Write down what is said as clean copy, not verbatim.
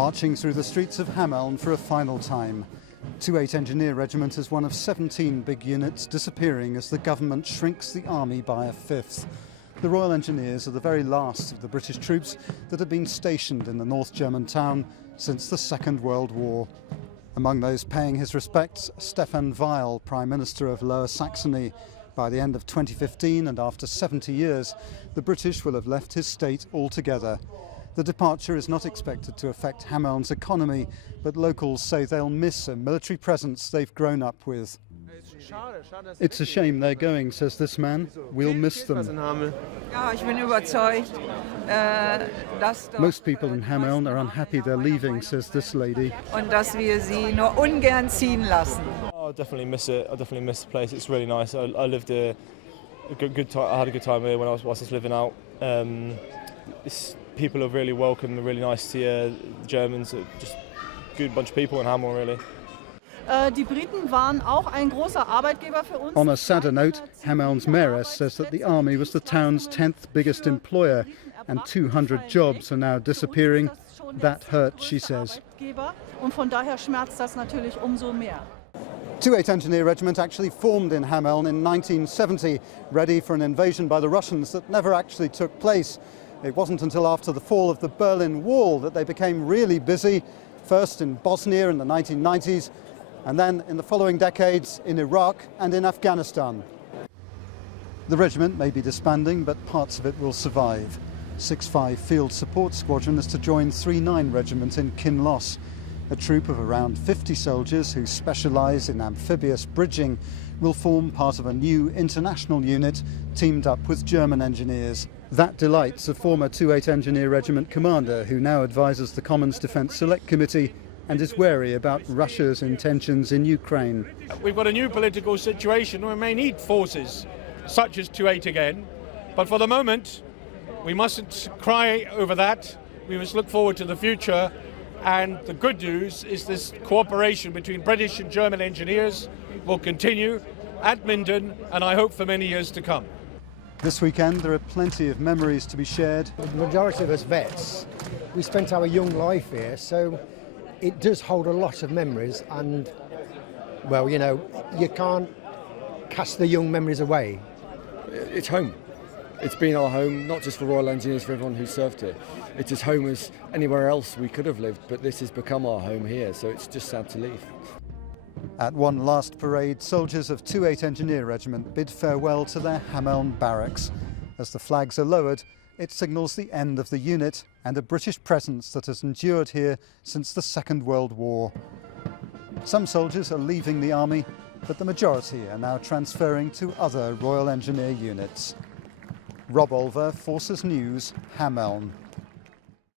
marching through the streets of Hameln for a final time. 28 Engineer Regiment is one of 17 big units disappearing as the government shrinks the army by a fifth. The Royal Engineers are the very last of the British troops that have been stationed in the North German town since the Second World War. Among those paying his respects, Stefan Weil, Prime Minister of Lower Saxony. By the end of 2015 and after 70 years, the British will have left his state altogether. The departure is not expected to affect Hameln's economy, but locals say they'll miss a military presence they've grown up with. It's a shame they're going, says this man. We'll miss them. Most people in Hameln are unhappy they're leaving, says this lady. I definitely miss it. I definitely miss the place. It's really nice. I lived here a good time. I had a good time here whilst I was living out. People are really welcome. They're really nice here. The Germans are just a good bunch of people in Hameln, really. On a sadder note, Hameln's mayoress says that the army was the town's 10th biggest employer and 200 jobs are now disappearing. That hurt, she says. 28 Engineer Regiment actually formed in Hameln in 1970, ready for an invasion by the Russians that never actually took place. It wasn't until after the fall of the Berlin Wall that they became really busy, first in Bosnia in the 1990s, and then in the following decades in Iraq and in Afghanistan. The regiment may be disbanding, but parts of it will survive. 6.5 Field Support Squadron is to join 3.9 Regiment in Kinloss, a troop of around 50 soldiers who specialise in amphibious bridging will form part of a new international unit teamed up with German engineers. That delights a former 28 Engineer Regiment commander who now advises the Commons Defence Select Committee and is wary about Russia's intentions in Ukraine. We've got a new political situation where we may need forces such as 28 again, but for the moment we mustn't cry over that. We must look forward to the future, and the good news is this cooperation between British and German engineers will continue at Minden, and I hope for many years to come. This weekend there are plenty of memories to be shared. The majority of us vets, we spent our young life here, so it does hold a lot of memories, and well, you know, you can't cast the young memories away. It's home. It's been our home, not just for Royal Engineers, for everyone who served here. It's as home as anywhere else we could have lived, but this has become our home here, so it's just sad to leave. At one last parade, soldiers of 28 Engineer Regiment bid farewell to their Hameln barracks. As the flags are lowered, it signals the end of the unit and a British presence that has endured here since the Second World War. Some soldiers are leaving the army, but the majority are now transferring to other Royal Engineer units. Rob Olver, Forces News, Hameln.